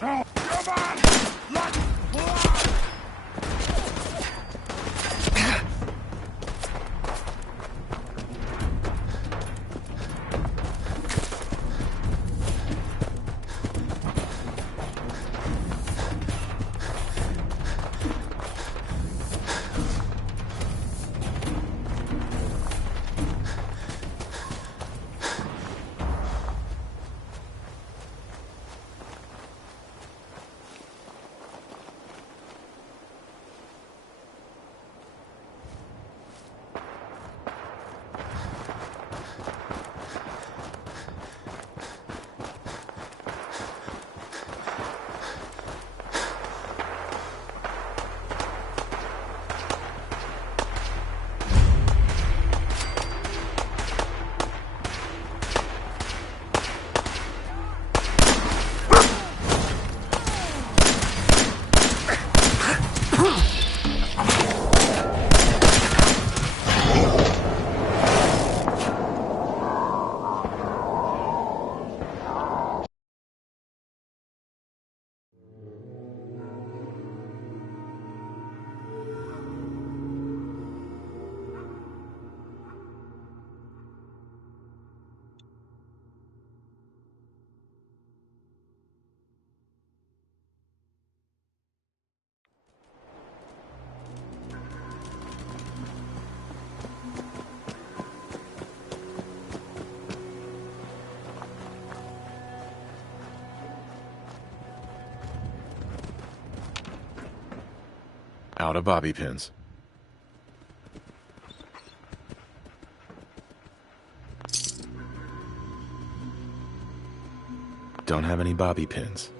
So, come on! Let's fly! Out of bobby pins. Don't have any bobby pins.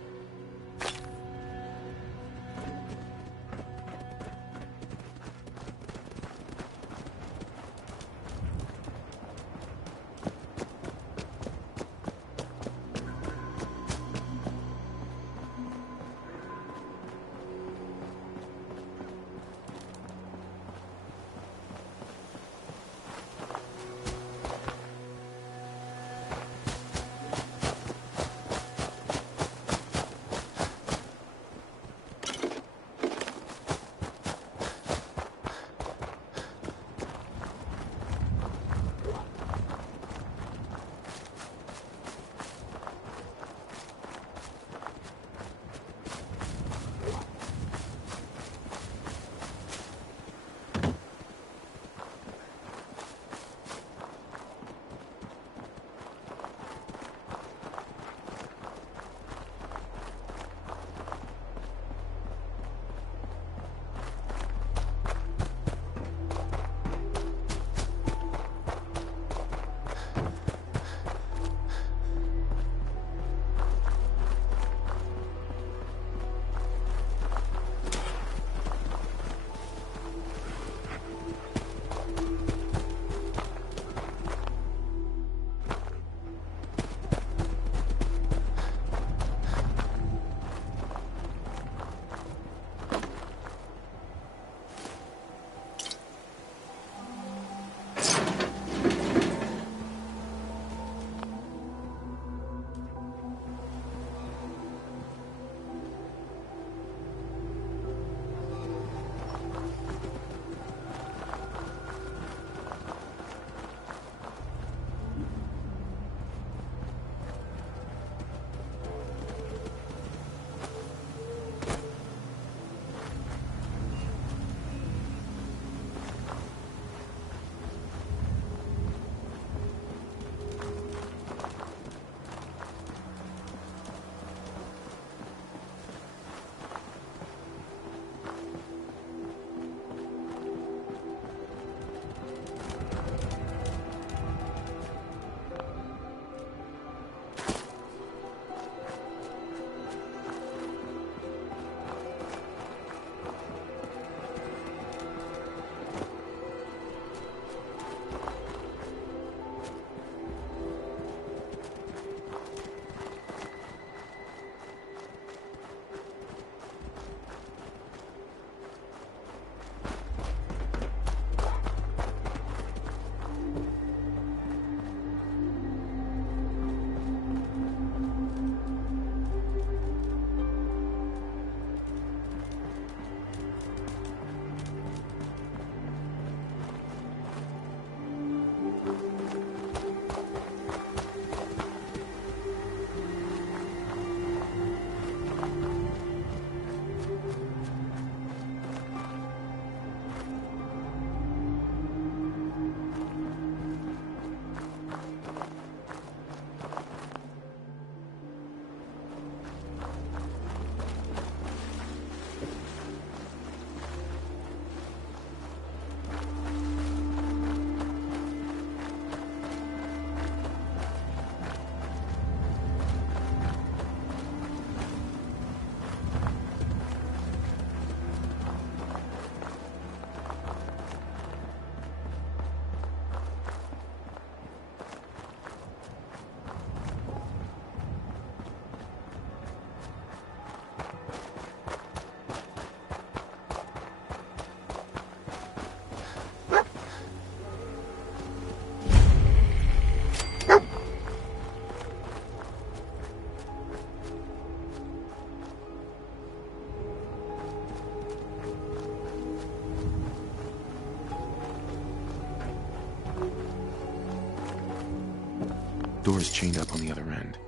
Door's chained up on the other end.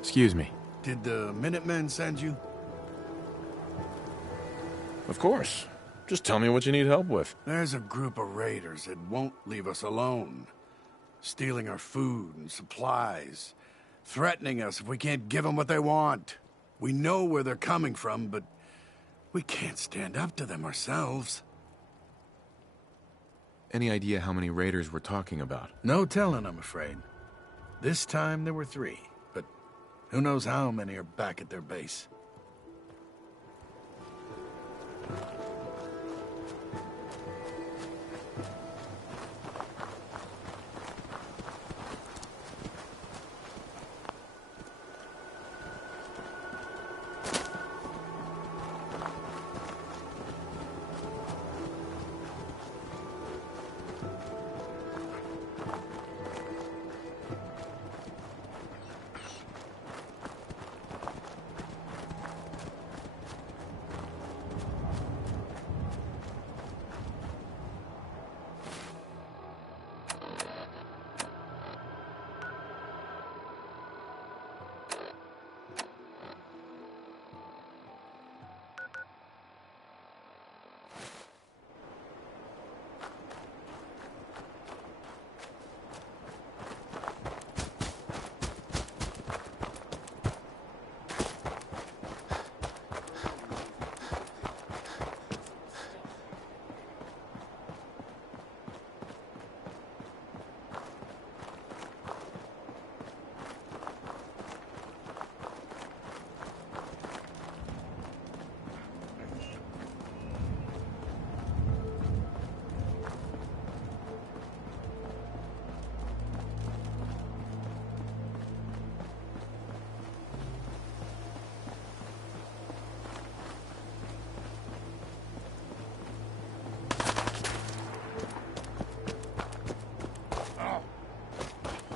Excuse me. Did the Minutemen send you? Of course. Just tell me what you need help with. There's a group of raiders that won't leave us alone. Stealing our food and supplies. Threatening us if we can't give them what they want. We know where they're coming from, but we can't stand up to them ourselves. Any idea how many raiders we're talking about? No telling, I'm afraid. This time there were 3, but who knows how many are back at their base.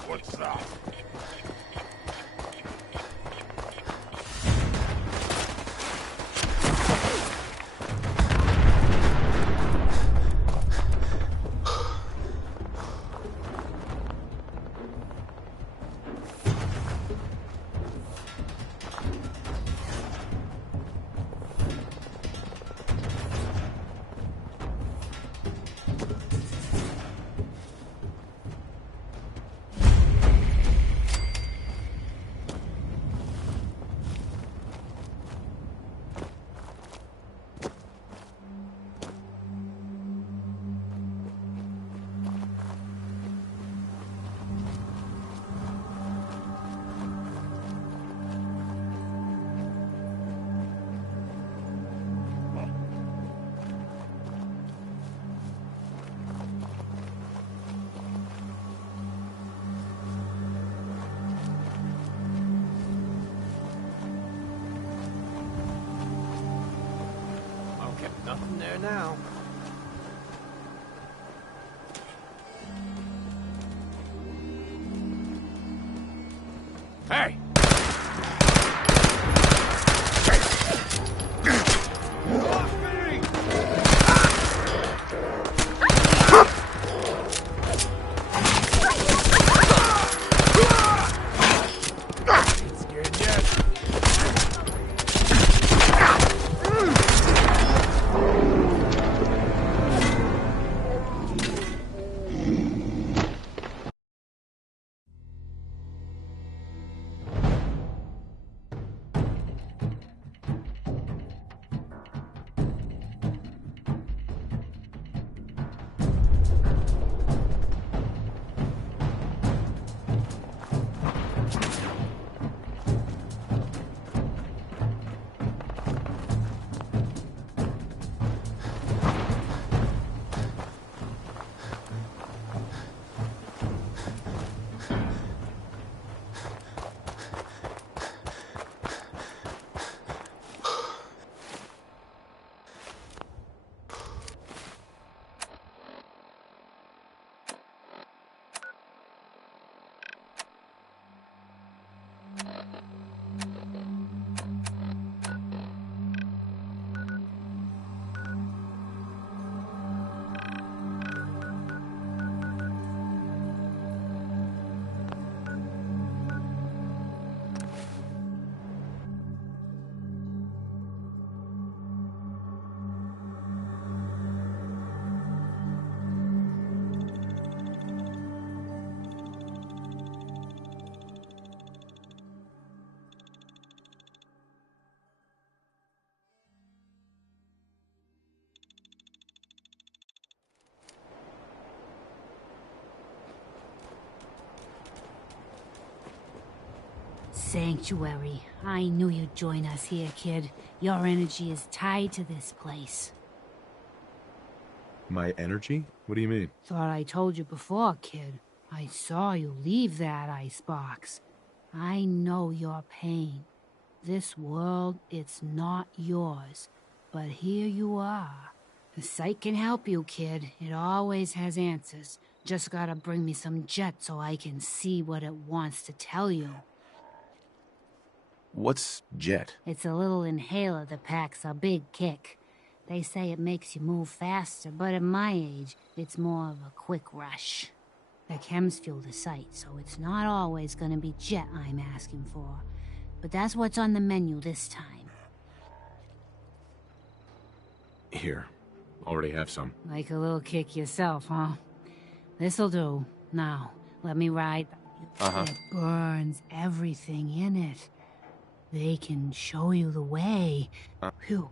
What's that? Nothing there now. Hey! sanctuary. I knew you'd join us here, kid. Your energy is tied to this place. My energy? What do you mean? Thought I told you before, kid. I saw you leave that icebox. I know your pain. This world, it's not yours. But here you are. The site can help you, kid. It always has answers. Just gotta bring me some jet so I can see what it wants to tell you. What's jet? It's a little inhaler that packs a big kick. They say it makes you move faster, but at my age, it's more of a quick rush. The chems fuel the site, so it's not always gonna be jet I'm asking for. But that's what's on the menu this time. Here. Already have some. Like a little kick yourself, huh? This'll do. Now, let me ride. It burns everything in it. They can show you the way. Phew.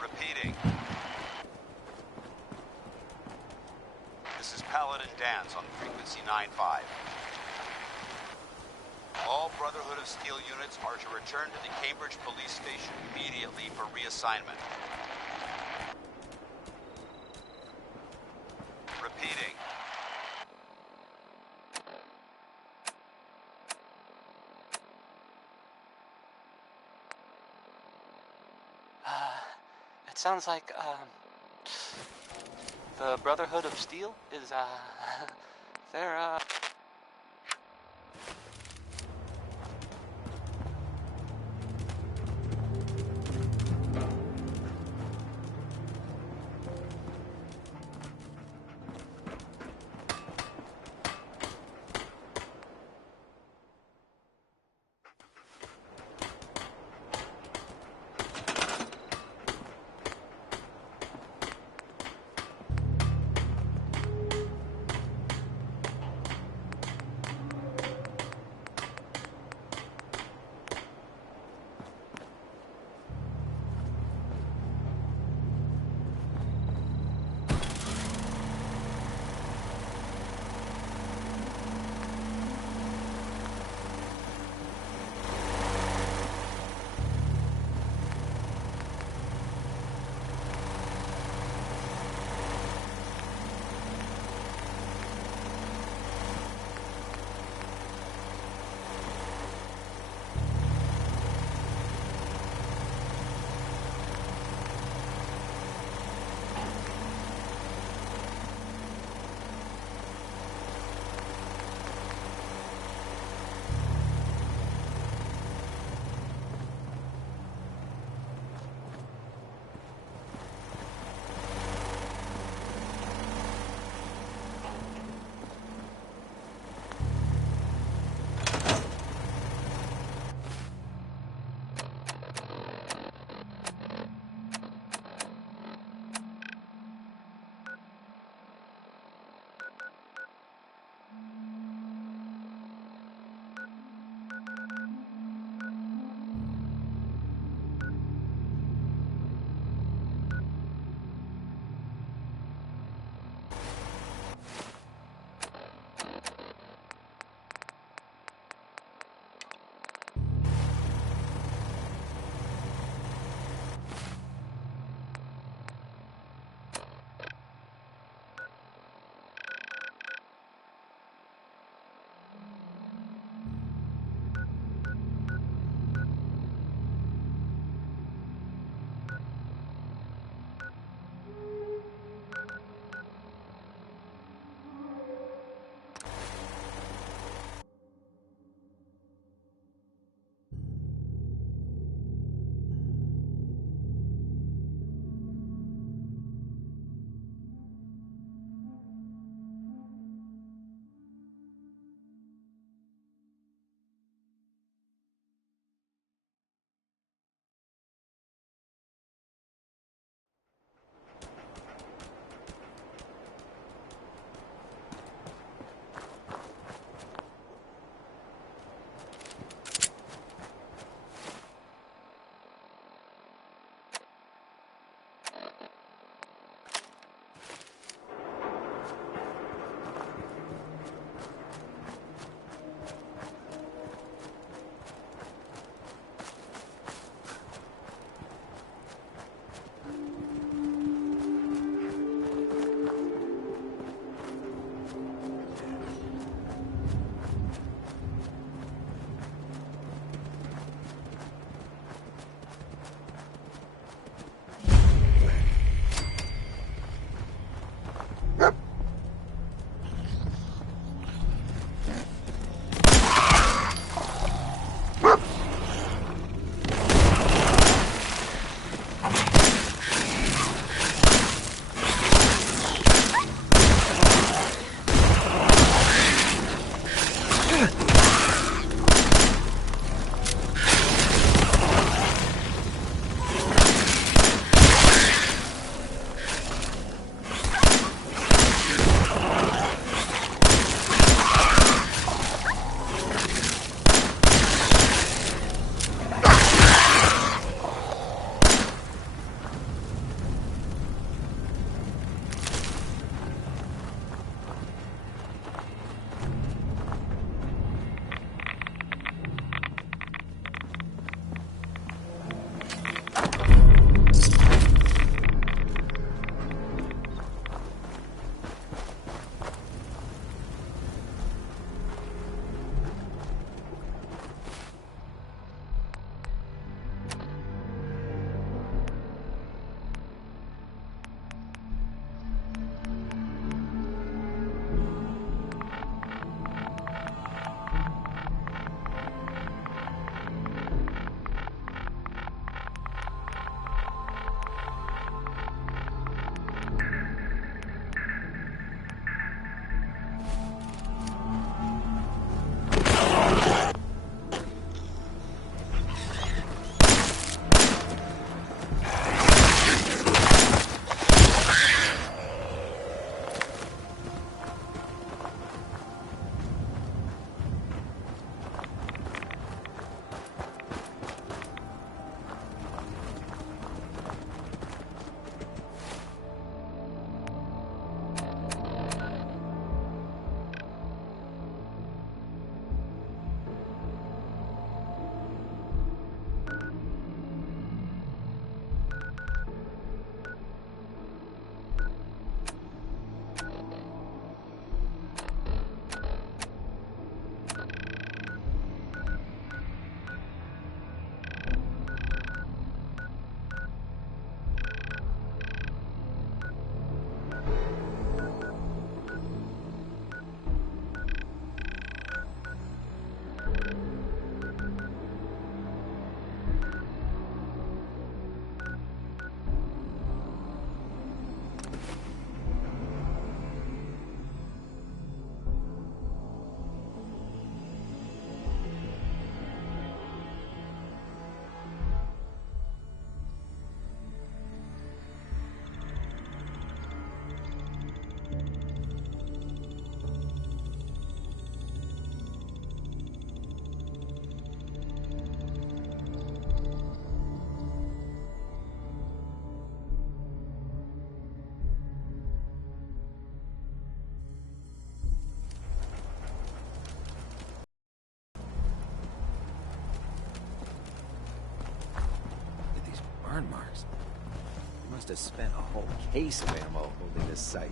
Repeating. This is Paladin Dance on frequency 9-5. All Brotherhood of Steel units are to return to the Cambridge Police Station immediately for reassignment. Repeating. It sounds like, the Brotherhood of Steel is, they're, burn marks. Must have spent a whole case of ammo holding this site.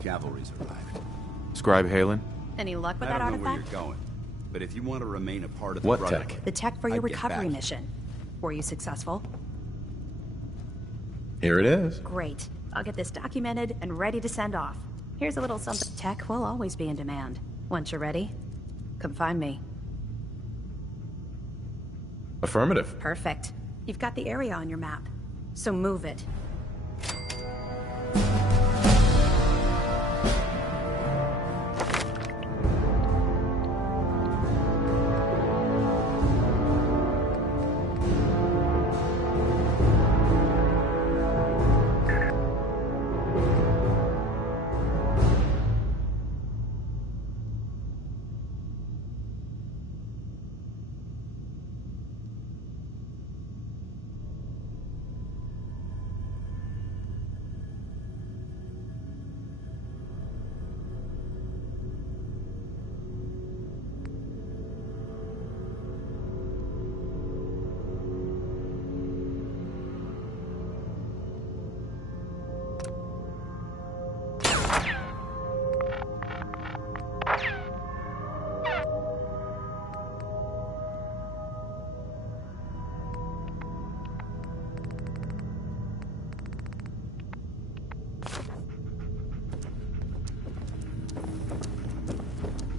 Cavalry's arrived. Scribe Halen? Any luck with I that don't know where artifact? you're going, but if you want to remain a part of the What Brotherhood, tech? The tech for your I'd get recovery back. mission. Were you successful? Here it is. Great. I'll get this documented and ready to send off. Here's a little something. Tech will always be in demand. Once you're ready, come find me. Affirmative. Perfect. You've got the area on your map, so move it.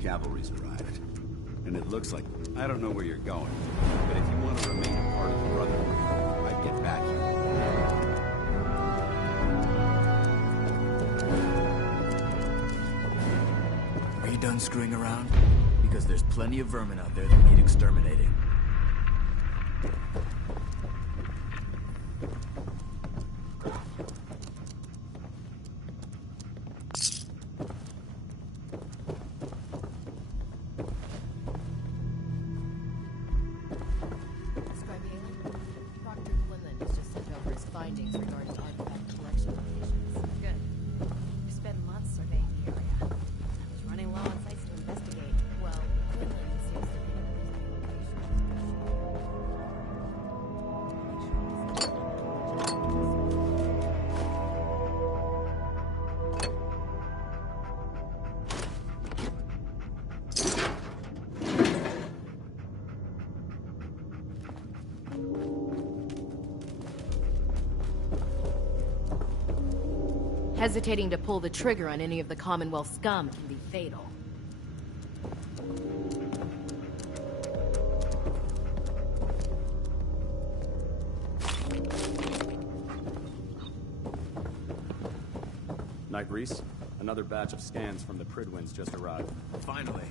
Cavalry's arrived. And it looks like... I don't know where you're going, but if you want to remain a part of the Brotherhood, I'd get back here. Are you done screwing around? Because there's plenty of vermin out there that need exterminating. Findings regarding artifact collection locations. Good. We spent months surveying the area. I was running low on sites to investigate. Well, Quinlan seems to be hesitating to pull the trigger on any of the Commonwealth scum can be fatal. Night Reese, another batch of scans from the Pridwins just arrived. Finally.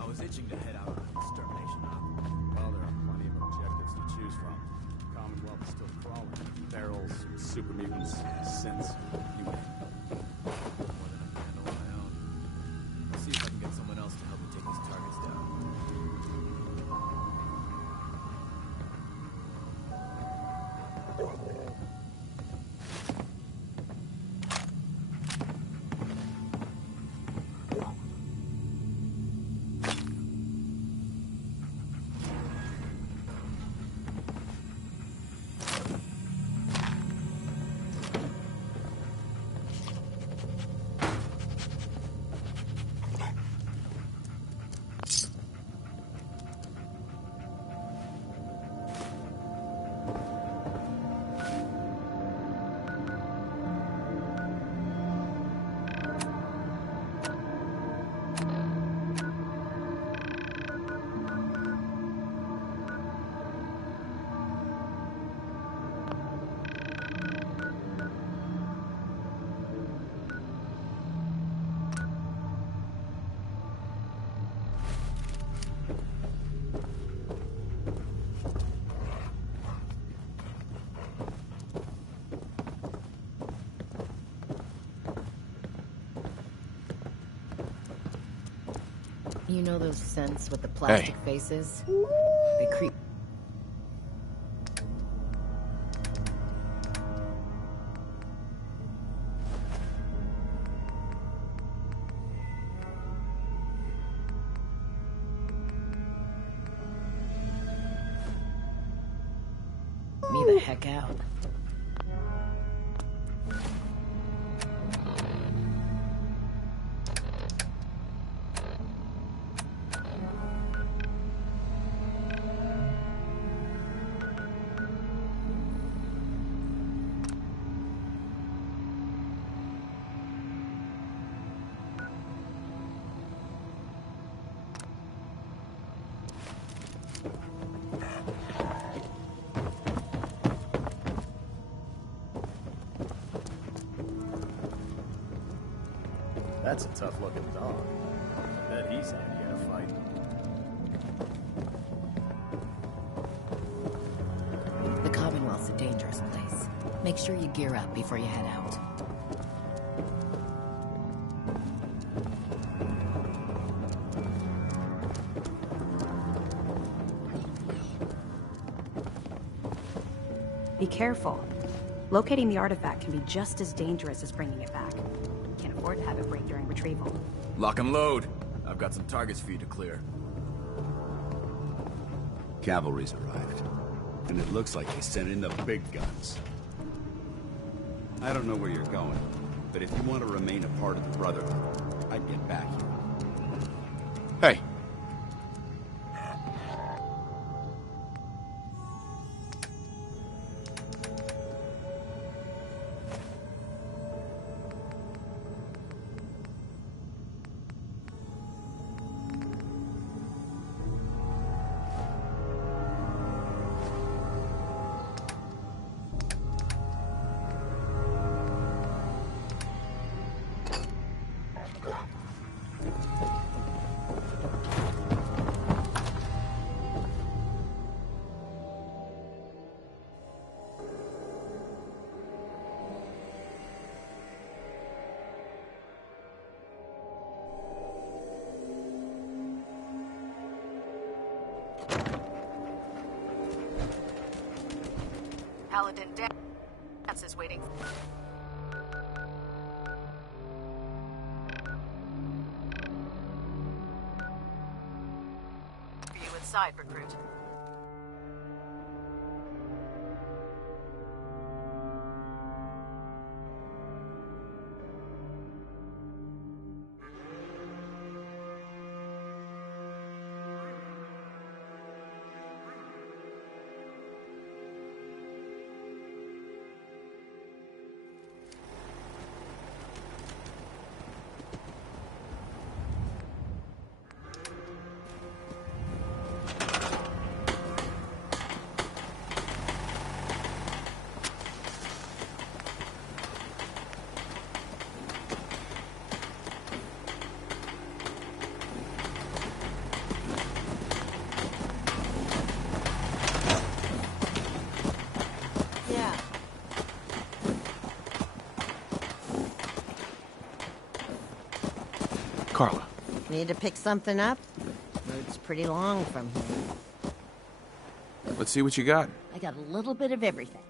I was itching to head out on an extermination hunt. Well, there are plenty of objectives to choose from. The Commonwealth is still crawling. Ferals, super mutants, synths, you name it. More than I can handle on my own. I'll see if I can get someone else to help me take these targets down. You know those scents with the plastic faces? They creep. heck out. That's a tough-looking dog. I bet he's handy in a fight. The Commonwealth's a dangerous place. Make sure you gear up before you head out. Be careful. Locating the artifact can be just as dangerous as bringing it back. Can't afford to have it break during retrieval. Lock and load. I've got some targets for you to clear. Cavalry's arrived. And it looks like they sent in the big guns. I don't know where you're going, but if you want to remain a part of the Brotherhood, I'd get back here. Hey. Paladin Dance is waiting. For you inside, recruit. Carla. Need to pick something up? Road's pretty long from here. Let's see what you got. I got a little bit of everything.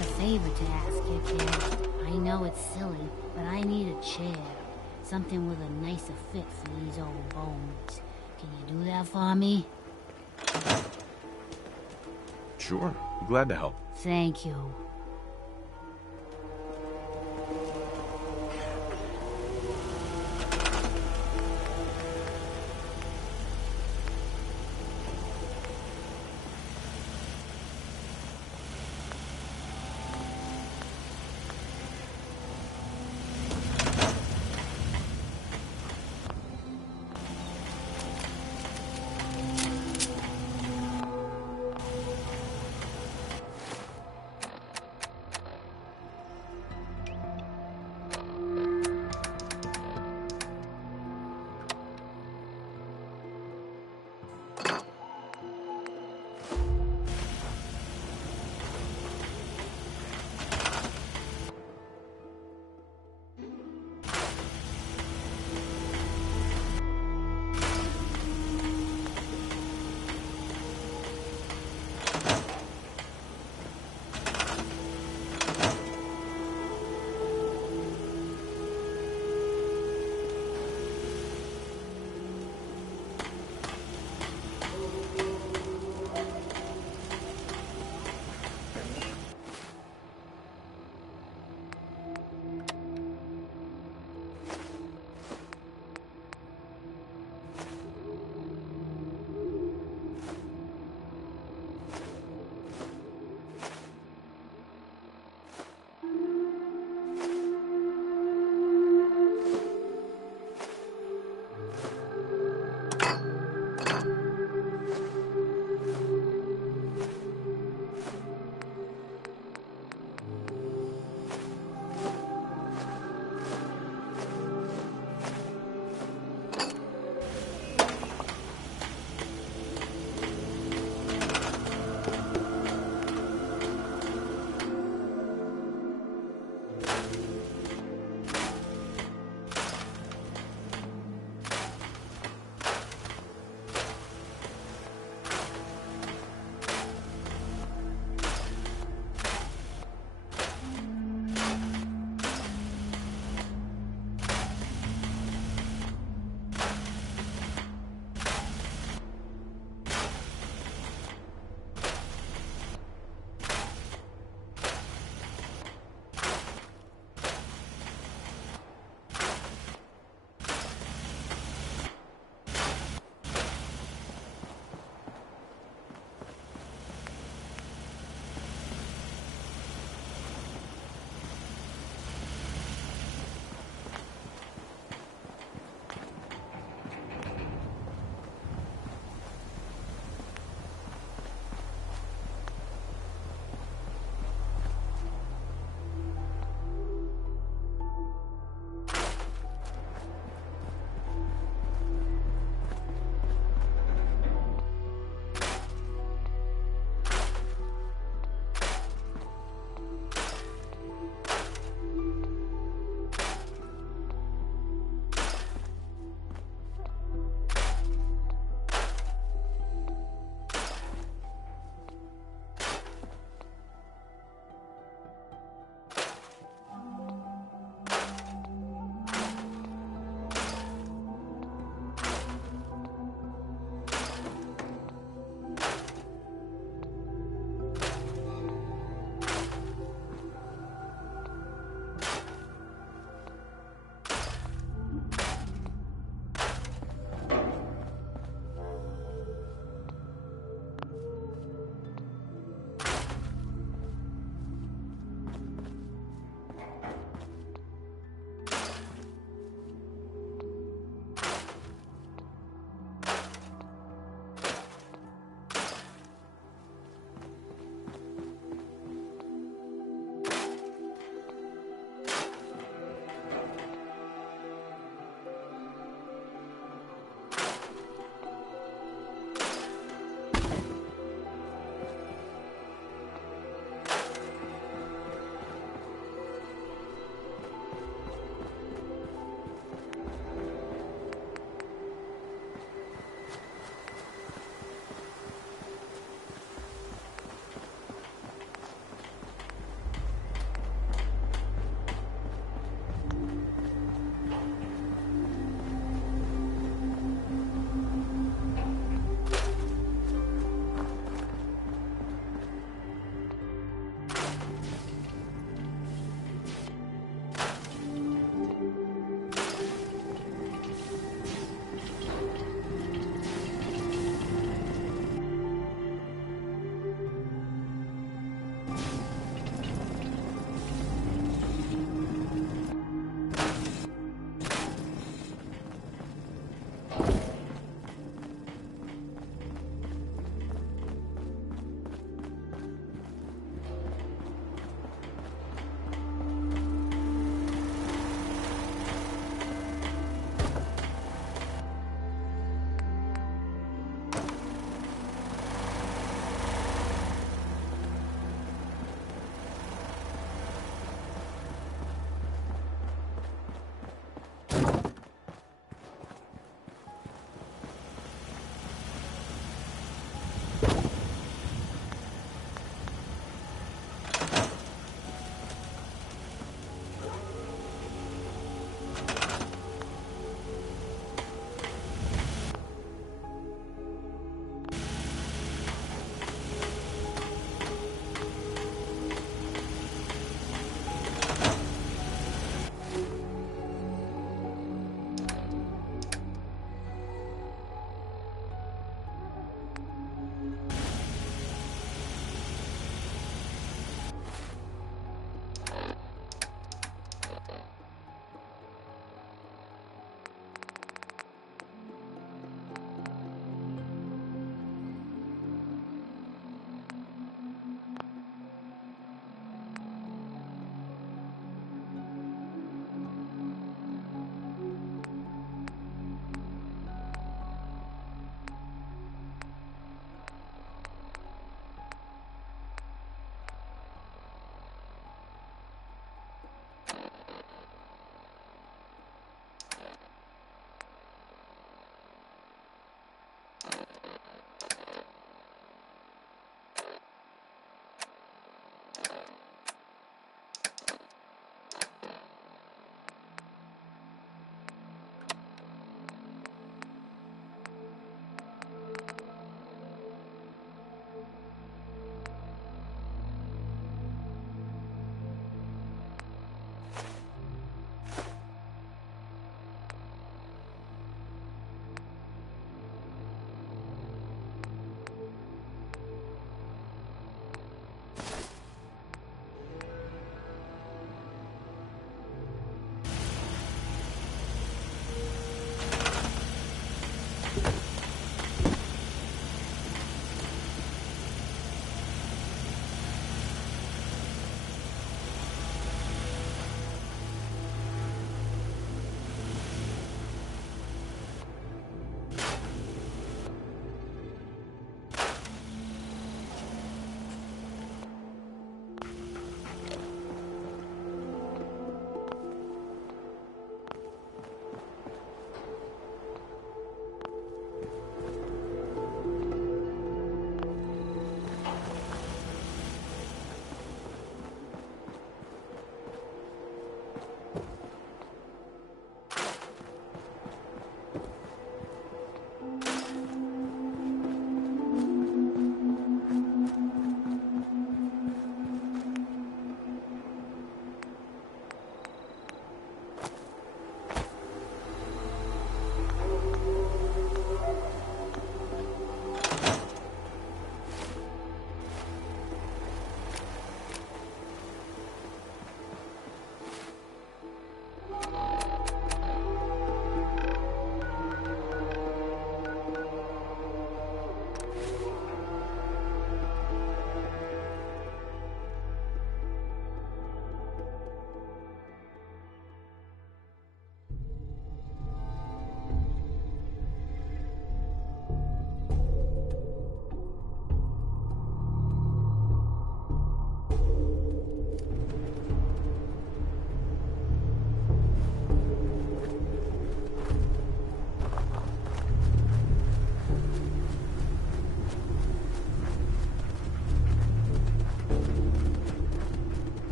got a favor to ask you, kid. I know it's silly, but I need a chair. Something with a nicer fit for these old bones. Can you do that for me? Sure. Glad to help. Thank you.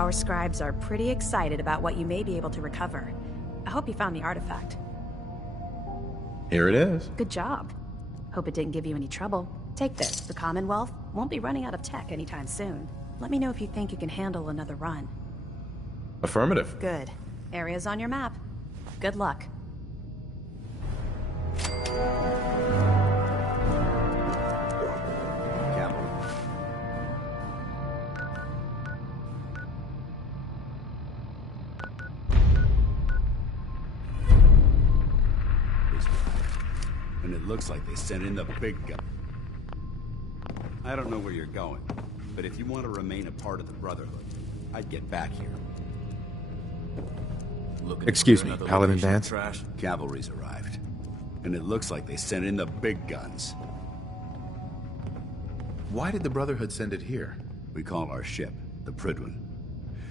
Our scribes are pretty excited about what you may be able to recover. I hope you found the artifact. Here it is. Good job. Hope it didn't give you any trouble. Take this. The Commonwealth won't be running out of tech anytime soon. Let me know if you think you can handle another run. Affirmative. Good. Area's on your map. Good luck. And it looks like they sent in the big gun. I don't know where you're going, but if you want to remain a part of the Brotherhood, I'd get back here. Excuse me, Paladin Dance? Trash. Cavalry's arrived. And it looks like they sent in the big guns. Why did the Brotherhood send it here? We call our ship the Prydwen.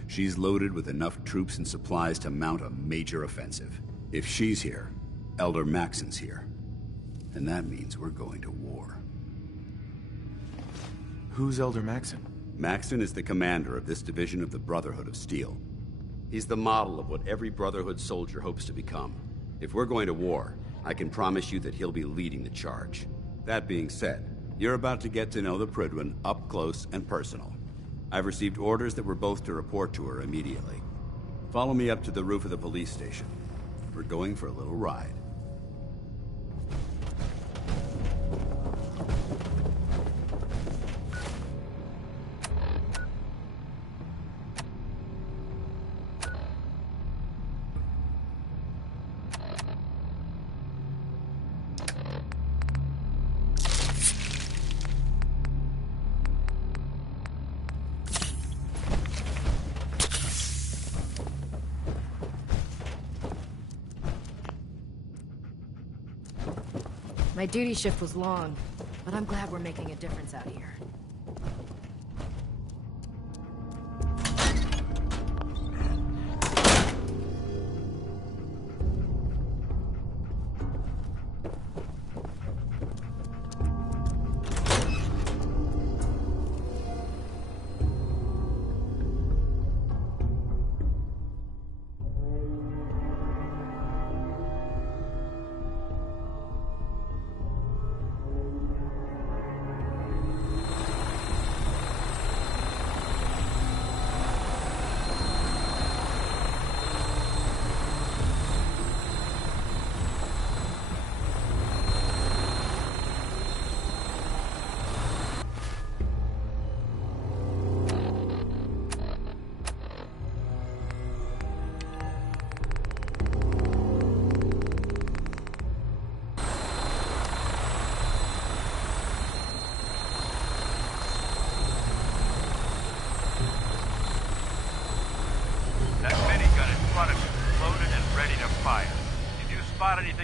She's loaded with enough troops and supplies to mount a major offensive. If she's here, Elder Maxon's here. And that means we're going to war. Who's Elder Maxon? Maxon is the commander of this division of the Brotherhood of Steel. He's the model of what every Brotherhood soldier hopes to become. If we're going to war, I can promise you that he'll be leading the charge. That being said, you're about to get to know the Prydwen up close and personal. I've received orders that we're both to report to her immediately. Follow me up to the roof of the police station. We're going for a little ride. My duty shift was long, but I'm glad we're making a difference out here.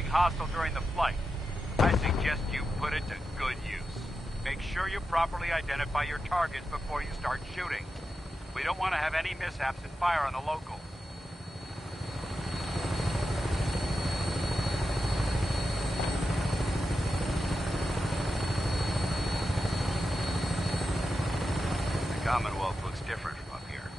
Hostile during the flight. I suggest you put it to good use. Make sure you properly identify your targets before you start shooting. We don't want to have any mishaps and fire on the local. The Commonwealth looks different from up here,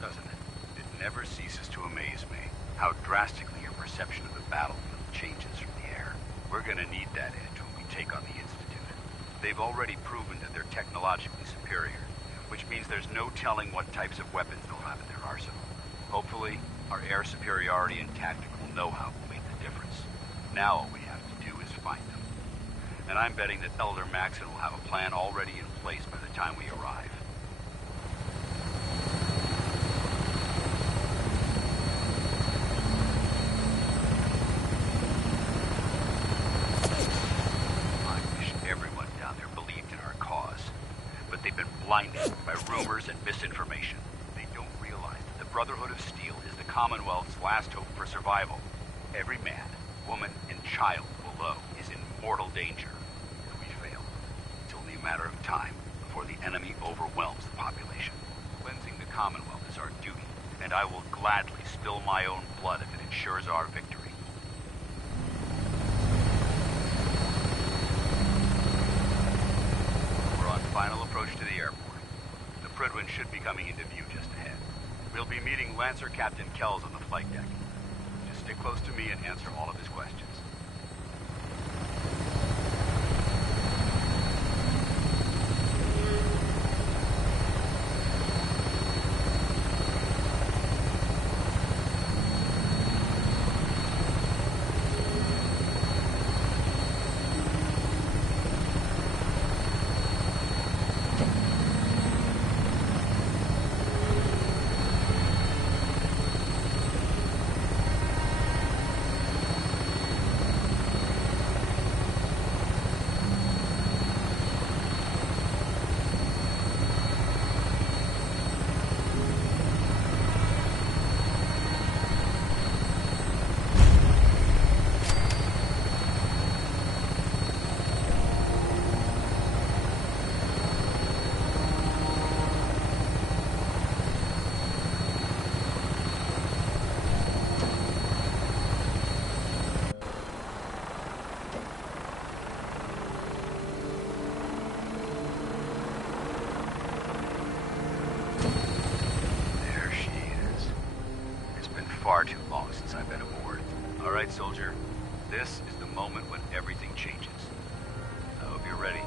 doesn't it? It never ceases to amaze me how drastically your perception of the battlefield changes from the air. We're gonna need that edge when we take on the Institute. They've already proven that they're technologically superior, which means there's no telling what types of weapons they'll have in their arsenal. Hopefully, our air superiority and tactical know-how will make the difference. Now all we have to do is find them. And I'm betting that Elder Maxon will have a plan already in place by the time we arrive. Blinded by rumors and misinformation. They don't realize that the Brotherhood of Steel is the Commonwealth's last hope for survival. Every man, woman, and child below is in mortal danger. If we fail, it's only a matter of time before the enemy overwhelms the population. Cleansing the Commonwealth is our duty, and I will gladly spill my own blood if it ensures our victory. We're on final approach to the airport. The Prydwen should be coming into view just ahead. We'll be meeting Lancer Captain Kells on the flight deck. Just stick close to me and answer all of his questions. Far too long since I've been aboard. All right, soldier. This is the moment when everything changes. I hope you're ready.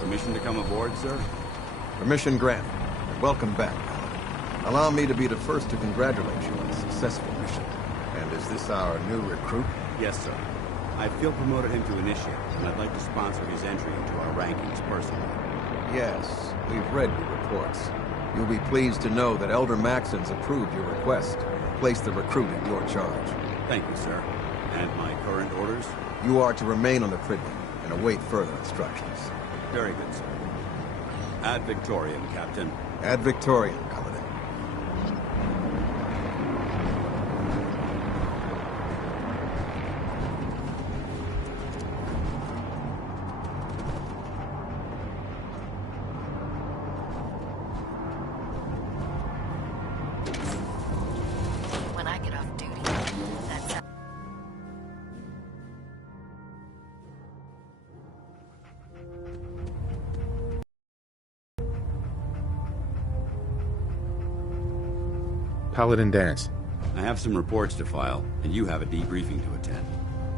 Permission to come aboard, sir? Permission granted. Welcome back, Paladin. Allow me to be the first to congratulate you on a successful mission. And is this our new recruit? Yes, sir. I feel promoted him to initiate, and I'd like to sponsor his entry into our rankings personally. Yes, we've read your reports. You'll be pleased to know that Elder Maxon's approved your request. Place the recruit in your charge. Thank you, sir. And my current orders? You are to remain on the Pridman and await further instructions. Very good, sir. Ad Victoriam, Captain. Ad Victoriam, Paladin. When I get off duty, that's Paladin Dance. I have some reports to file, and you have a debriefing to attend.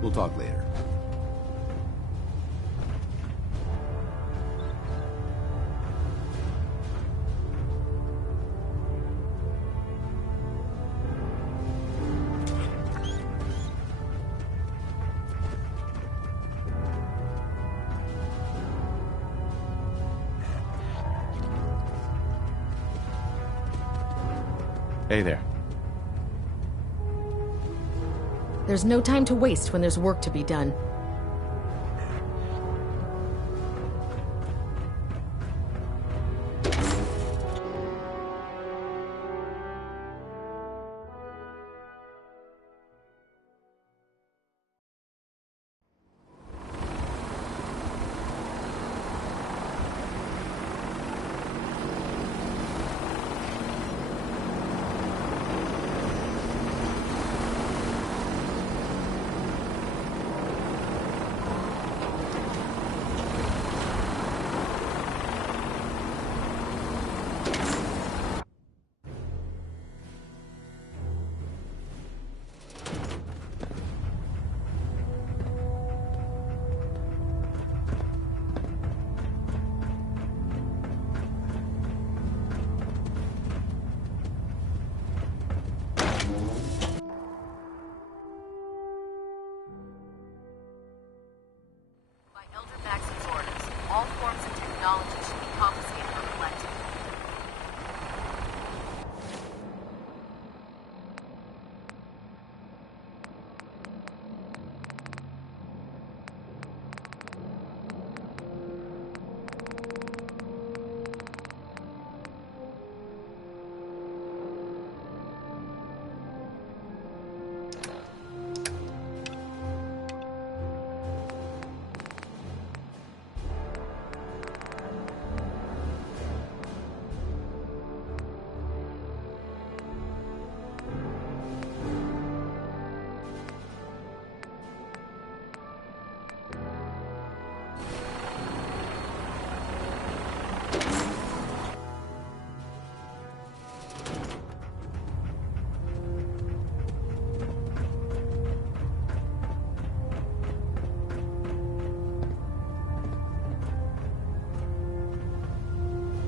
We'll talk later. Hey there. There's no time to waste when there's work to be done.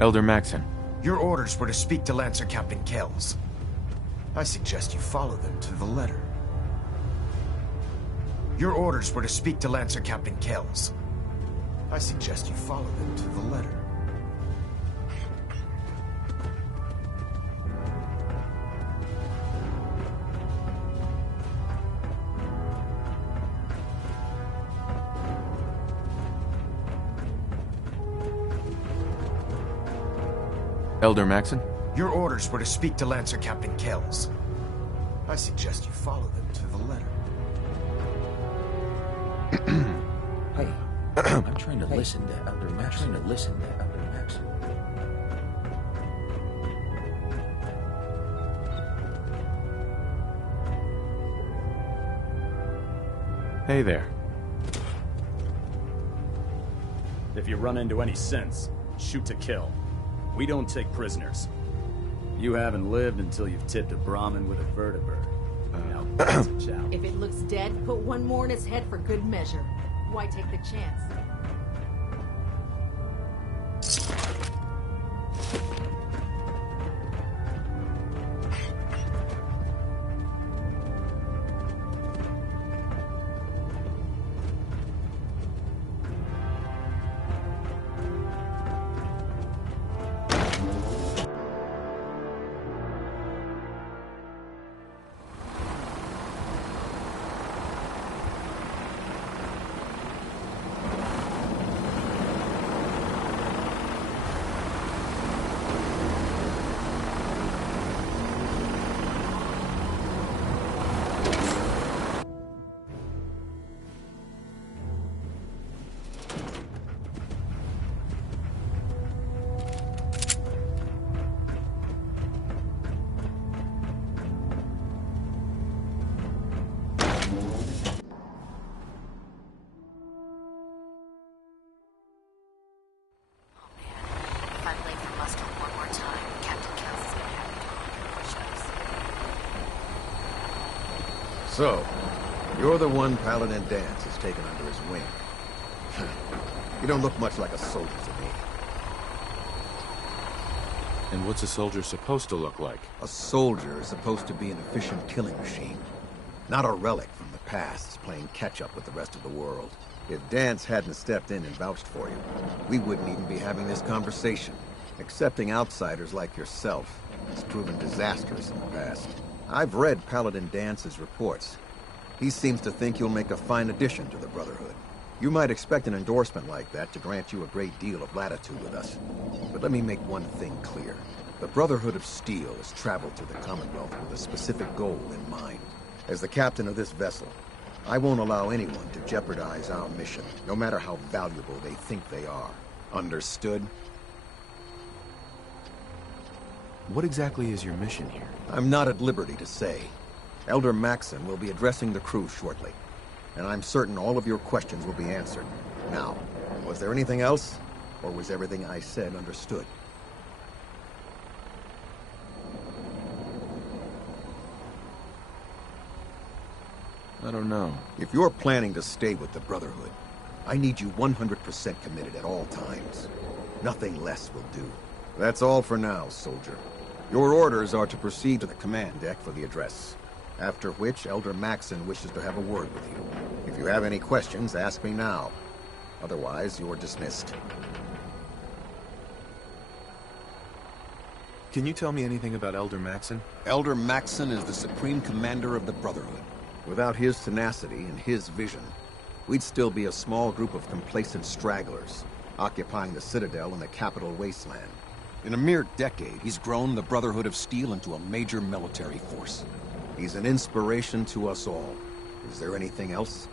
Elder Maxon. Your orders were to speak to Lancer Captain Kells. I suggest you follow them to the letter. Your orders were to speak to Lancer Captain Kells. I suggest you follow them to the letter. Elder Maxon? Your orders were to speak to Lancer Captain Kells. I suggest you follow them to the letter. Hey, I'm trying to listen to Elder Maxon. Hey there. If you run into any sense, shoot to kill. We don't take prisoners. You haven't lived until you've tipped a Brahmin with a vertebra. Now that's a challenge. If it looks dead, put one more in his head for good measure. Why take the chance? So, you're the one Paladin Danse has taken under his wing. You don't look much like a soldier to me. And what's a soldier supposed to look like? A soldier is supposed to be an efficient killing machine. Not a relic from the past, playing catch-up with the rest of the world. If Danse hadn't stepped in and vouched for you, we wouldn't even be having this conversation. Accepting outsiders like yourself has proven disastrous in the past. I've read Paladin Dance's reports. He seems to think you'll make a fine addition to the Brotherhood. You might expect an endorsement like that to grant you a great deal of latitude with us. But let me make one thing clear. The Brotherhood of Steel has traveled to the Commonwealth with a specific goal in mind. As the captain of this vessel, I won't allow anyone to jeopardize our mission, no matter how valuable they think they are. Understood? What exactly is your mission here? I'm not at liberty to say. Elder Maxon will be addressing the crew shortly, and I'm certain all of your questions will be answered. Now, was there anything else, or was everything I said understood? I don't know. If you're planning to stay with the Brotherhood, I need you 100% committed at all times. Nothing less will do. That's all for now, soldier. Your orders are to proceed to the command deck for the address, after which Elder Maxon wishes to have a word with you. If you have any questions, ask me now. Otherwise, you're dismissed. Can you tell me anything about Elder Maxon? Elder Maxon is the Supreme Commander of the Brotherhood. Without his tenacity and his vision, we'd still be a small group of complacent stragglers, occupying the Citadel in the capital wasteland. In a mere decade, he's grown the Brotherhood of Steel into a major military force. He's an inspiration to us all. Is there anything else?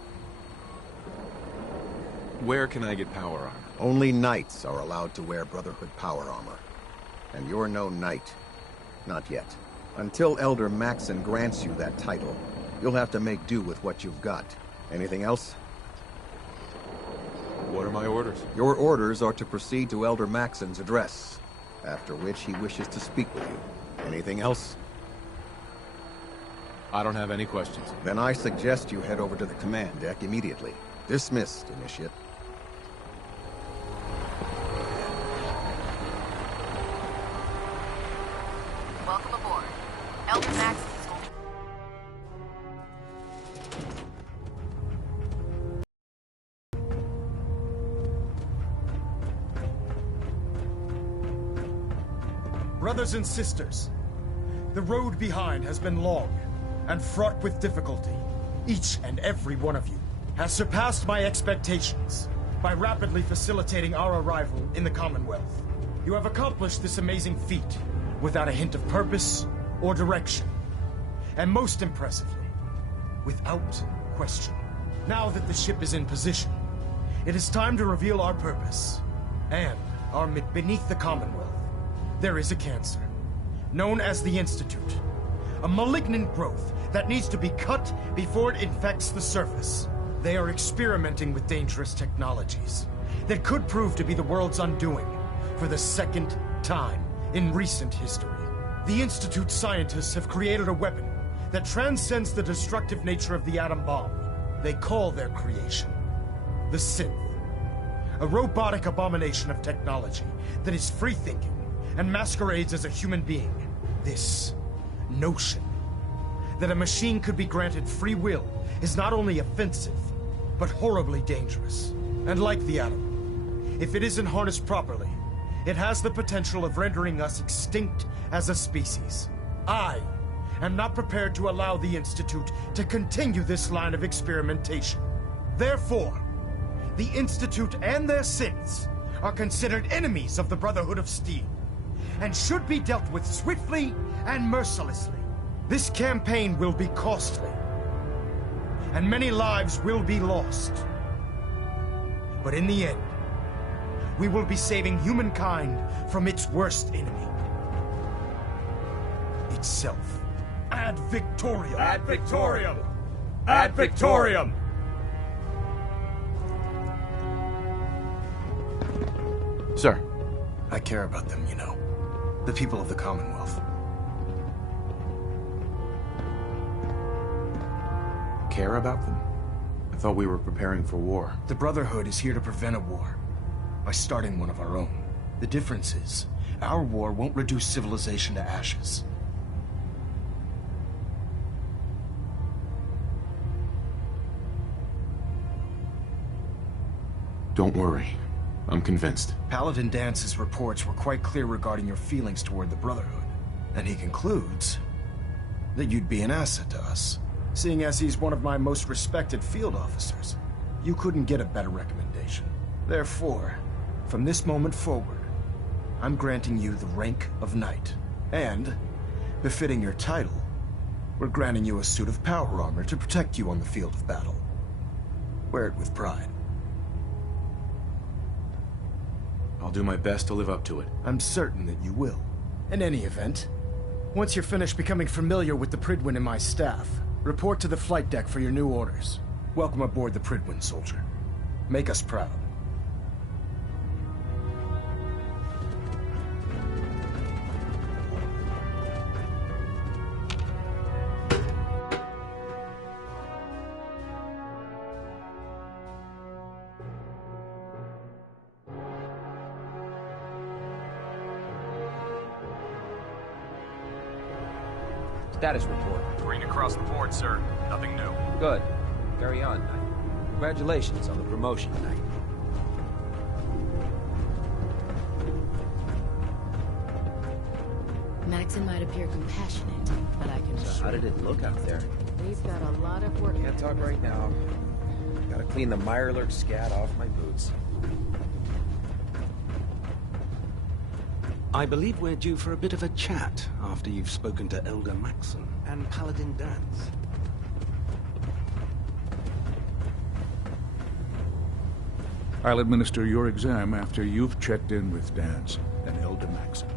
Where can I get power armor? Only knights are allowed to wear Brotherhood power armor. And you're no knight. Not yet. Until Elder Maxon grants you that title, you'll have to make do with what you've got. Anything else? What are my orders? Your orders are to proceed to Elder Maxon's address, after which he wishes to speak with you. Anything else? I don't have any questions. Then I suggest you head over to the command deck immediately. Dismissed, Initiate. Elder Max. Brothers and sisters, the road behind has been long and fraught with difficulty. Each and every one of you has surpassed my expectations by rapidly facilitating our arrival in the Commonwealth. You have accomplished this amazing feat without a hint of purpose or direction. And most impressively, without question. Now that the ship is in position, it is time to reveal our purpose. And beneath the Commonwealth, there is a cancer, known as the Institute. A malignant growth that needs to be cut before it infects the surface. They are experimenting with dangerous technologies that could prove to be the world's undoing for the second time in recent history. The Institute scientists have created a weapon that transcends the destructive nature of the atom bomb. They call their creation the Synth. A robotic abomination of technology that is free-thinking and masquerades as a human being. This notion that a machine could be granted free will is not only offensive, but horribly dangerous. And like the atom, if it isn't harnessed properly, it has the potential of rendering us extinct as a species. I am not prepared to allow the Institute to continue this line of experimentation. Therefore, the Institute and their synths are considered enemies of the Brotherhood of Steel, and should be dealt with swiftly and mercilessly. This campaign will be costly, and many lives will be lost. But in the end, we will be saving humankind from its worst enemy. Itself. Ad Victoriam! Ad Victoriam! Ad Victoriam! Sir. I care about them, you know. The people of the Commonwealth. Care about them? I thought we were preparing for war. The Brotherhood is here to prevent a war by starting one of our own. The difference is, our war won't reduce civilization to ashes. Don't worry. I'm convinced. Paladin Dance's reports were quite clear regarding your feelings toward the Brotherhood. And he concludes that you'd be an asset to us. Seeing as he's one of my most respected field officers, you couldn't get a better recommendation. Therefore, from this moment forward, I'm granting you the rank of Knight. And, befitting your title, we're granting you a suit of power armor to protect you on the field of battle. Wear it with pride. I'll do my best to live up to it. I'm certain that you will. In any event, once you're finished becoming familiar with the Pridwin and my staff, report to the flight deck for your new orders. Welcome aboard the Pridwin, soldier. Make us proud. Status report. Green across the board, sir. Nothing new. Good. Carry on, Knight. Congratulations on the promotion, Knight. Maxon might appear compassionate, but I can So how did it look out there? We've got a lot of work. Can't talk right now. Gotta clean the Mirelurk scat off my boots. I believe we're due for a bit of a chat after you've spoken to Elder Maxon and Paladin Dance. I'll administer your exam after you've checked in with Dance and Elder Maxon.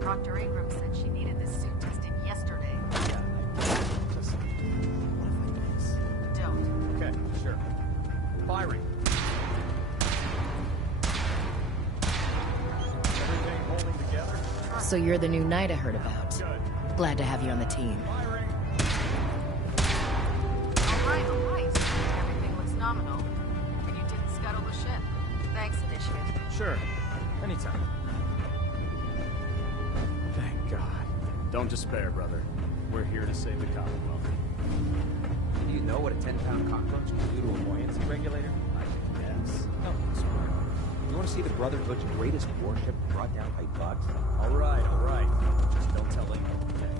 Dr. Abrams said she needed this suit tested yesterday. Just... what if I miss? Don't. Okay, sure. Firing. Everything holding together? So you're the new knight I heard about. Glad to have you on the team. Right, right. Everything looks nominal. And you didn't scuttle the ship. Thanks, Initiative. Sure. Anytime. Thank God. Don't despair, brother. We're here to save the Commonwealth. Do you know what a 10-pound cockroach can do to a buoyancy regulator? I guess. Oh, smart. You want to see the Brotherhood's greatest warship brought down by bugs? All right. Just don't tell Ingo, okay?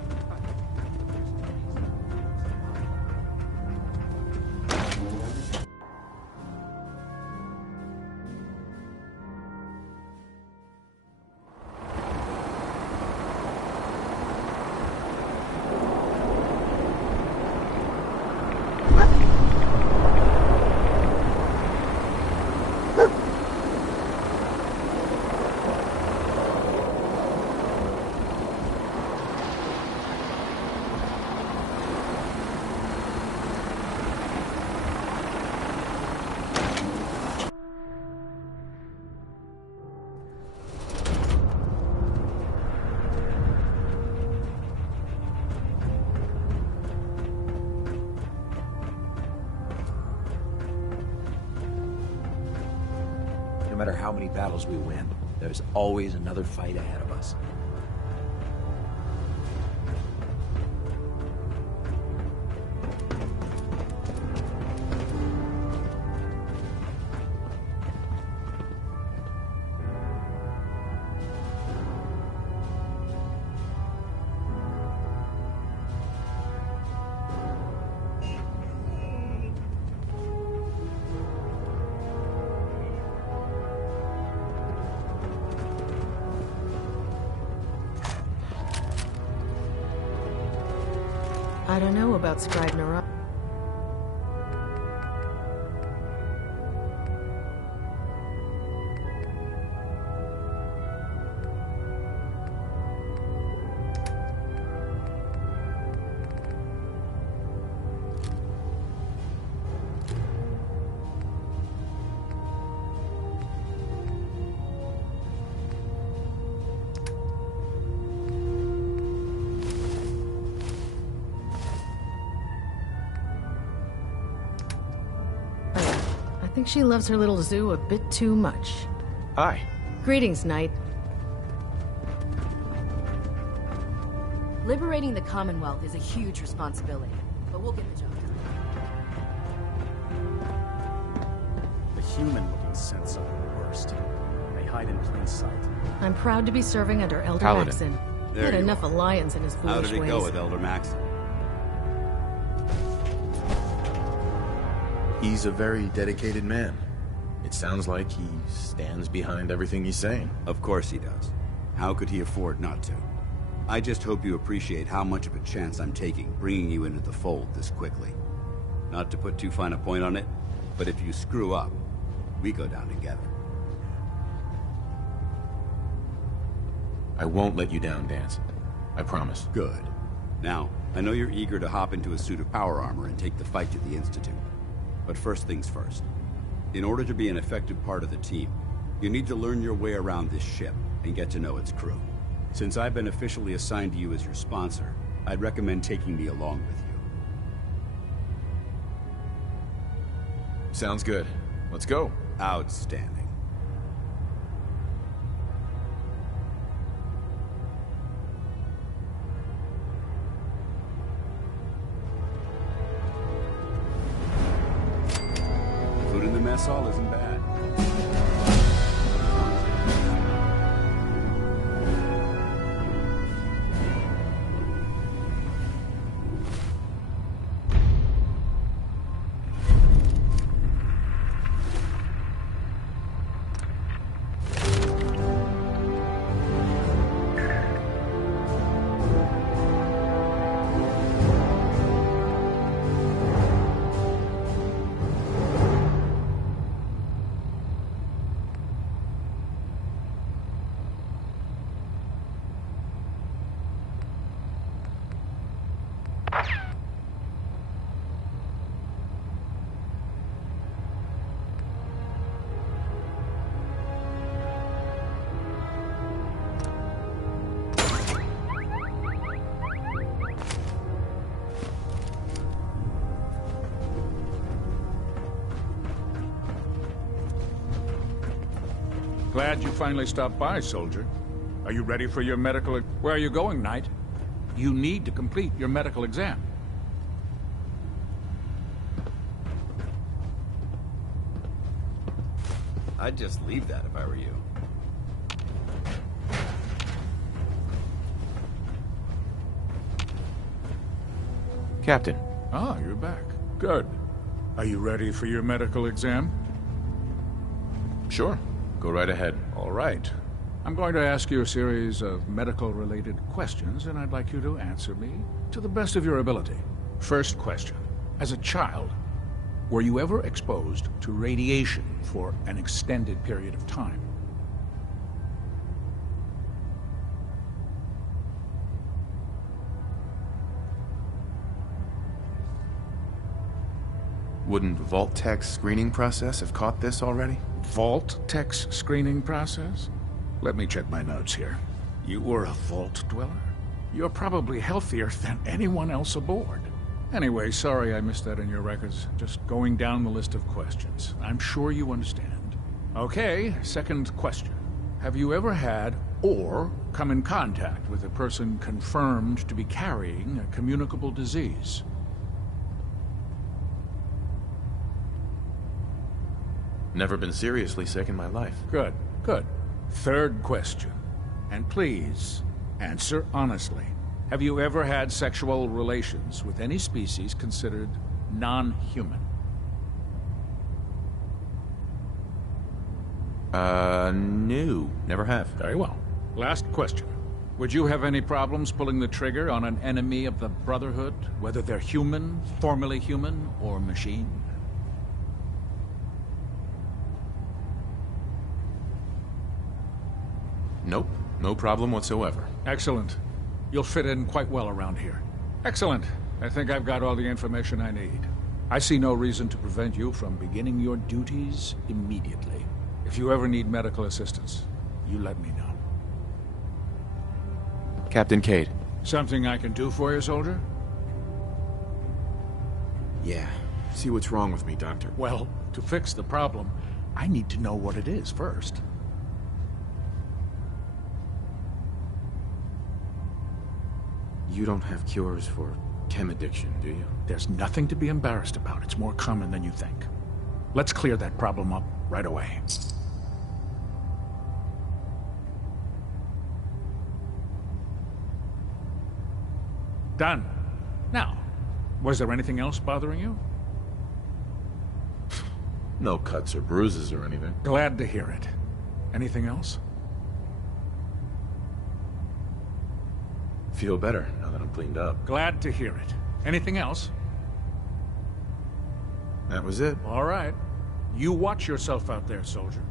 No matter how many battles we win, there's always another fight ahead of us. I don't know about Scribner up. I think she loves her little zoo a bit too much. Hi. Greetings, Knight. Liberating the Commonwealth is a huge responsibility, but we'll get the job done. The human-looking scents are the worst. They hide in plain sight. I'm proud to be serving under Elder Paladin. Maxon. He There had you enough are. alliance in his foolish How did it ways. go with Elder Maxon? He's a very dedicated man. It sounds like he stands behind everything he's saying. Of course he does. How could he afford not to? I just hope you appreciate how much of a chance I'm taking bringing you into the fold this quickly. Not to put too fine a point on it, but if you screw up, we go down together. I won't let you down, Dance. I promise. Good. Now, I know you're eager to hop into a suit of power armor and take the fight to the Institute. But first things first. In order to be an effective part of the team, you need to learn your way around this ship and get to know its crew. Since I've been officially assigned to you as your sponsor, I'd recommend taking me along with you. Sounds good. Let's go. Outstanding. Food in the mess hall isn't bad. Glad you finally stopped by, soldier. Are you ready for your medical... Where are you going, Knight? You need to complete your medical exam. I'd just leave that if I were you. Captain. Ah, you're back. Good. Are you ready for your medical exam? Sure. Go right ahead. All right. I'm going to ask you a series of medical-related questions, and I'd like you to answer me to the best of your ability. First question. As a child, were you ever exposed to radiation for an extended period of time? Wouldn't Vault-Tech's screening process have caught this already? Vault-Tech's screening process? Let me check my notes here. You were a Vault Dweller? You're probably healthier than anyone else aboard. Anyway, sorry I missed that in your records. Just going down the list of questions. I'm sure you understand. Okay, second question. Have you ever had or come in contact with a person confirmed to be carrying a communicable disease? Never been seriously sick in my life. Good, good. Third question. And please, answer honestly. Have you ever had sexual relations with any species considered non-human? No. Never have. Very well. Last question. Would you have any problems pulling the trigger on an enemy of the Brotherhood, whether they're human, formerly human, or machine? Nope. No problem whatsoever. Excellent. You'll fit in quite well around here. Excellent. I think I've got all the information I need. I see no reason to prevent you from beginning your duties immediately. If you ever need medical assistance, you let me know. Captain Cade. Something I can do for you, soldier? Yeah. See what's wrong with me, Doctor. Well, to fix the problem, I need to know what it is first. You don't have cures for chem addiction, do you? There's nothing to be embarrassed about. It's more common than you think. Let's clear that problem up right away. Done. Now, was there anything else bothering you? No cuts or bruises or anything. Glad to hear it. Anything else? Feel better now that I'm cleaned up. Glad to hear it. Anything else? That was it. All right. You watch yourself out there, soldier.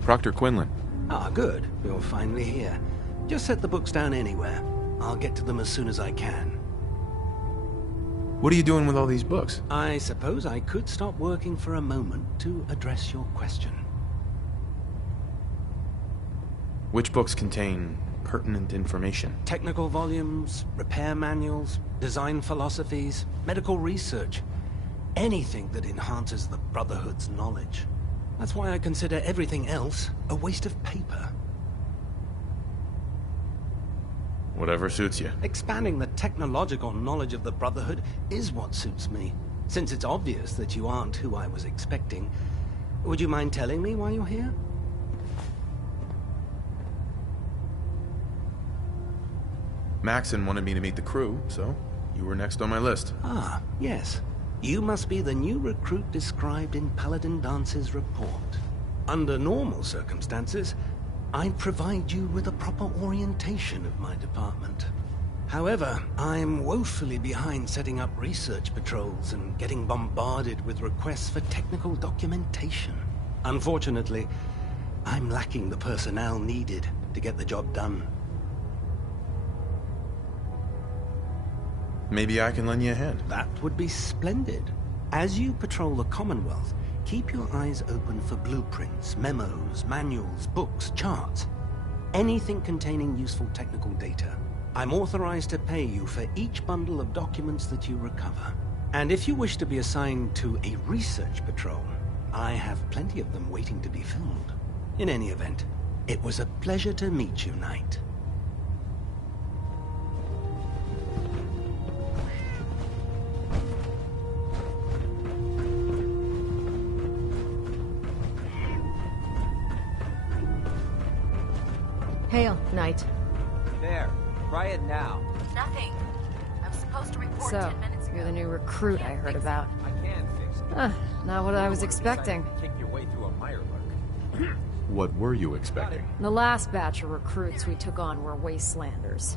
Proctor Quinlan. Ah, good. You're finally here. Just set the books down anywhere. I'll get to them as soon as I can. What are you doing with all these books? I suppose I could stop working for a moment to address your question. Which books contain pertinent information? Technical volumes, repair manuals, design philosophies, medical research. Anything that enhances the Brotherhood's knowledge. That's why I consider everything else a waste of paper. Whatever suits you. Expanding the technological knowledge of the Brotherhood is what suits me. Since it's obvious that you aren't who I was expecting, would you mind telling me why you're here? Maxon wanted me to meet the crew, so you were next on my list. Ah, yes. You must be the new recruit described in Paladin Dance's report. Under normal circumstances, I'd provide you with a proper orientation of my department. However, I'm woefully behind setting up research patrols and getting bombarded with requests for technical documentation. Unfortunately, I'm lacking the personnel needed to get the job done. Maybe I can lend you a hand. That would be splendid. As you patrol the Commonwealth, keep your eyes open for blueprints, memos, manuals, books, charts. Anything containing useful technical data. I'm authorized to pay you for each bundle of documents that you recover. And if you wish to be assigned to a research patrol, I have plenty of them waiting to be filled. In any event, it was a pleasure to meet you, Knight. Hail, Knight. There. Try it now. Nothing. I was supposed to report So, 10 minutes ago. you're the new recruit I heard about. I can fix it. Not what I was expecting. Kick your way through a mirelurk. What were you expecting? The last batch of recruits we took on were wastelanders.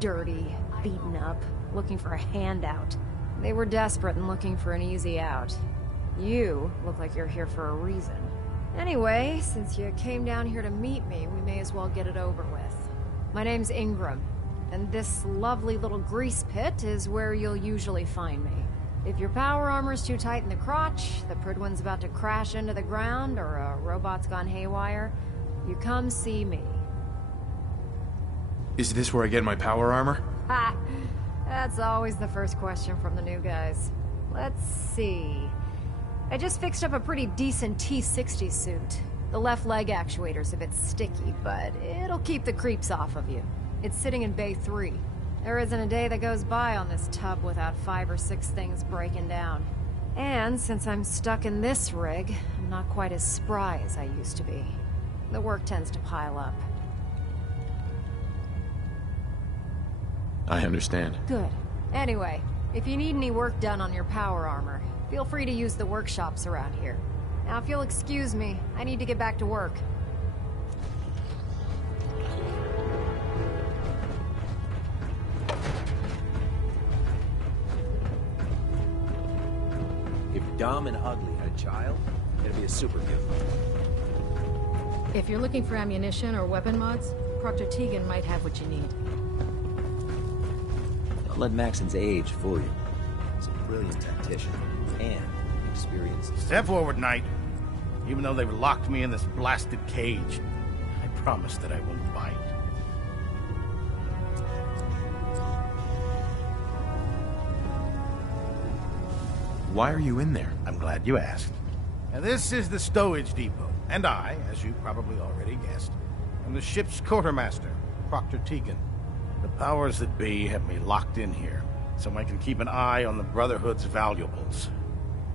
Dirty, beaten up, looking for a handout. They were desperate and looking for an easy out. You look like you're here for a reason. Anyway, since you came down here to meet me, we may as well get it over with. My name's Ingram, and this lovely little grease pit is where you'll usually find me. If your power armor's too tight in the crotch, the Pridwin's about to crash into the ground, or a robot's gone haywire, you come see me. Is this where I get my power armor? Ha! That's always the first question from the new guys. Let's see. I just fixed up a pretty decent T-60 suit. The left leg actuator's a bit sticky, but it'll keep the creeps off of you. It's sitting in Bay 3. There isn't a day that goes by on this tub without 5 or 6 things breaking down. And since I'm stuck in this rig, I'm not quite as spry as I used to be. The work tends to pile up. I understand. Good. Anyway, if you need any work done on your power armor, feel free to use the workshops around here. Now, if you'll excuse me, I need to get back to work. If Dom and Ugly had a child, it'd be a super gift. If you're looking for ammunition or weapon mods, Proctor Tegan might have what you need. Don't let Maxon's age fool you. He's a brilliant tactician and experienced. Step forward, Knight. Even though they've locked me in this blasted cage, I promise that I won't bite. Why are you in there? I'm glad you asked. Now, this is the stowage depot, and I, as you probably already guessed, am the ship's quartermaster, Proctor Tegan. The powers that be have me locked in here, so I can keep an eye on the Brotherhood's valuables.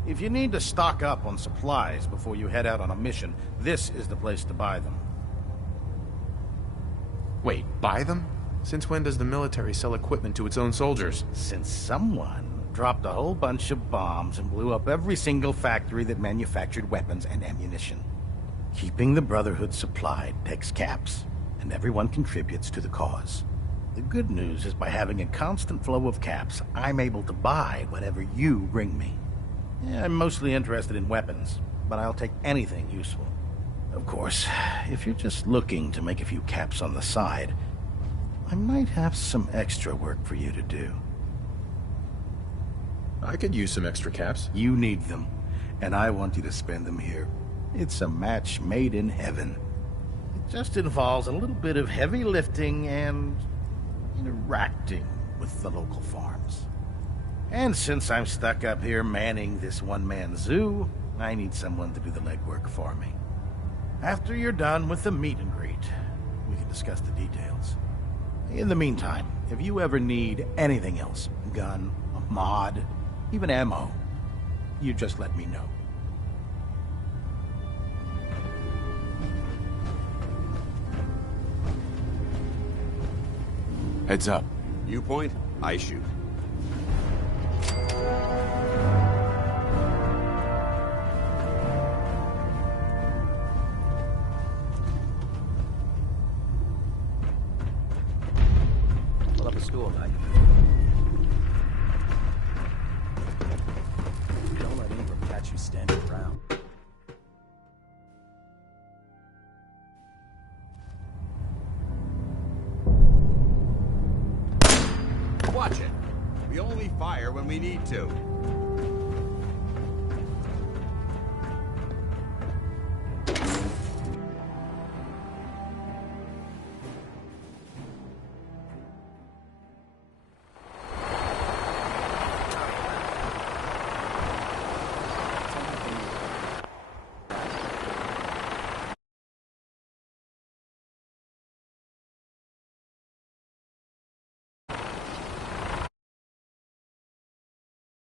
If you need to stock up on supplies before you head out on a mission, this is the place to buy them. Wait, buy them? Since when does the military sell equipment to its own soldiers? Since someone dropped a whole bunch of bombs and blew up every single factory that manufactured weapons and ammunition. Keeping the Brotherhood supplied takes caps, and everyone contributes to the cause. The good news is by having a constant flow of caps, I'm able to buy whatever you bring me. Yeah, I'm mostly interested in weapons, but I'll take anything useful. Of course, if you're just looking to make a few caps on the side, I might have some extra work for you to do. I could use some extra caps. You need them, and I want you to spend them here. It's a match made in heaven. It just involves a little bit of heavy lifting and interacting with the local farms. And since I'm stuck up here manning this one-man zoo, I need someone to do the legwork for me. After you're done with the meet and greet, we can discuss the details. In the meantime, if you ever need anything else, gun, a mod, even ammo, you just let me know. Heads up. You point, I shoot. Pull up a stool, Knight. Don't let Ingram catch you standing around. Watch it. We only fire when we need to.